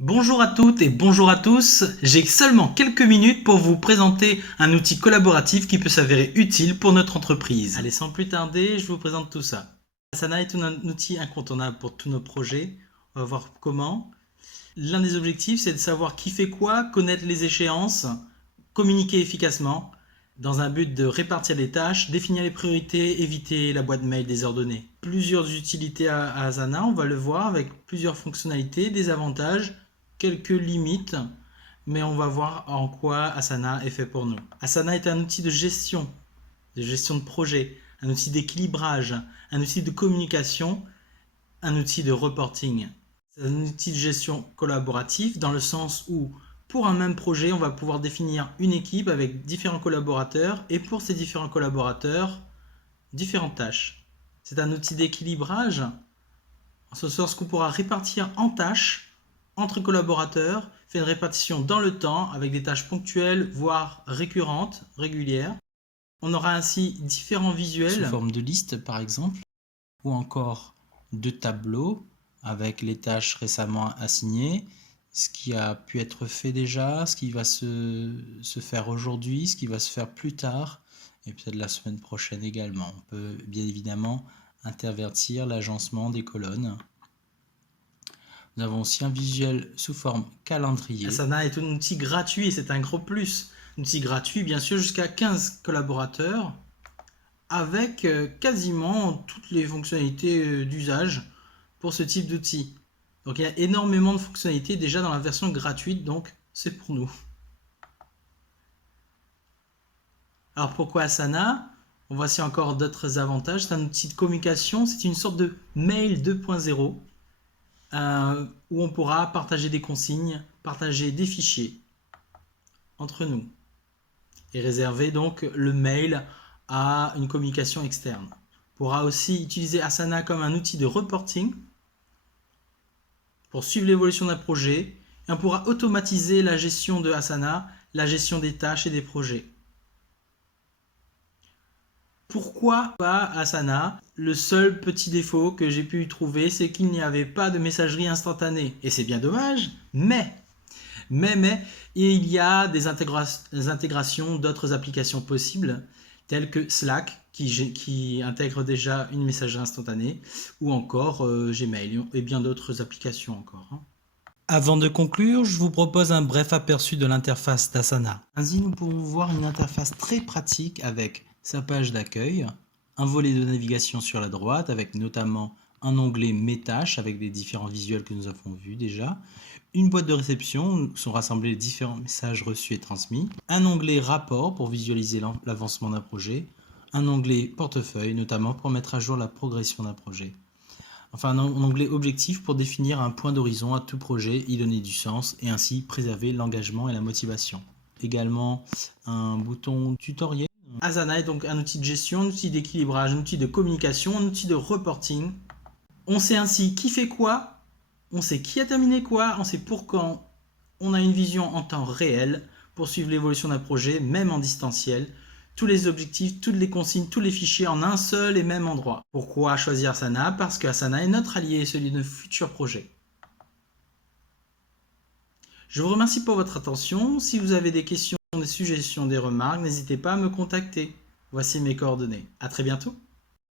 Bonjour à toutes et bonjour à tous. J'ai seulement quelques minutes pour vous présenter un outil collaboratif qui peut s'avérer utile pour notre entreprise. Allez, sans plus tarder, je vous présente tout ça. Asana est un outil incontournable pour tous nos projets. On va voir comment. L'un des objectifs, c'est de savoir qui fait quoi, connaître les échéances, communiquer efficacement, dans un but de répartir les tâches, définir les priorités, éviter la boîte mail désordonnée. Plusieurs utilités à Asana, on va le voir avec plusieurs fonctionnalités, des avantages, quelques limites, mais on va voir en quoi Asana est fait pour nous. Asana est un outil de gestion de projet, un outil d'équilibrage, un outil de communication, un outil de reporting. C'est un outil de gestion collaboratif dans le sens où pour un même projet, on va pouvoir définir une équipe avec différents collaborateurs et pour ces différents collaborateurs, différentes tâches. C'est un outil d'équilibrage en ce sens qu'on pourra répartir en tâches entre collaborateurs, faire une répartition dans le temps avec des tâches ponctuelles, voire récurrentes, régulières. On aura ainsi différents visuels sous forme de liste par exemple, ou encore de tableaux avec les tâches récemment assignées, ce qui a pu être fait déjà, ce qui va se faire aujourd'hui, ce qui va se faire plus tard, et peut-être la semaine prochaine également. On peut bien évidemment intervertir l'agencement des colonnes. Nous avons aussi un visuel sous forme calendrier. Asana est un outil gratuit et c'est un gros plus. Un outil gratuit, bien sûr, jusqu'à 15 collaborateurs avec quasiment toutes les fonctionnalités d'usage pour ce type d'outil. Donc il y a énormément de fonctionnalités déjà dans la version gratuite, donc c'est pour nous. Alors pourquoi Asana? Voici encore d'autres avantages. C'est un outil de communication, c'est une sorte de mail 2.0 où on pourra partager des consignes, partager des fichiers entre nous et réserver donc le mail à une communication externe. On pourra aussi utiliser Asana comme un outil de reporting pour suivre l'évolution d'un projet et on pourra automatiser la gestion de Asana, la gestion des tâches et des projets. Pourquoi pas Asana? Le seul petit défaut que j'ai pu y trouver, c'est qu'il n'y avait pas de messagerie instantanée. Et c'est bien dommage, mais il y a des intégrations d'autres applications possibles, telles que Slack, qui intègre déjà une messagerie instantanée, ou encore Gmail, et bien d'autres applications encore. Avant de conclure, je vous propose un bref aperçu de l'interface d'Asana. Ainsi, nous pouvons voir une interface très pratique avec sa page d'accueil, un volet de navigation sur la droite avec notamment un onglet Mes tâches avec les différents visuels que nous avons vus déjà, une boîte de réception où sont rassemblés les différents messages reçus et transmis, un onglet Rapport pour visualiser l'avancement d'un projet, un onglet Portefeuille notamment pour mettre à jour la progression d'un projet. Enfin, un onglet Objectif pour définir un point d'horizon à tout projet, y donner du sens et ainsi préserver l'engagement et la motivation. Également, un bouton Tutoriel. Asana est donc un outil de gestion, un outil d'équilibrage, un outil de communication, un outil de reporting. On sait ainsi qui fait quoi, on sait qui a terminé quoi, on sait pour quand. On a une vision en temps réel pour suivre l'évolution d'un projet, même en distanciel. Tous les objectifs, toutes les consignes, tous les fichiers en un seul et même endroit. Pourquoi choisir Asana? Parce que Asana est notre allié et celui de nos futurs projets. Je vous remercie pour votre attention. Si vous avez des questions, des suggestions, des remarques, n'hésitez pas à me contacter. Voici mes coordonnées. À très bientôt.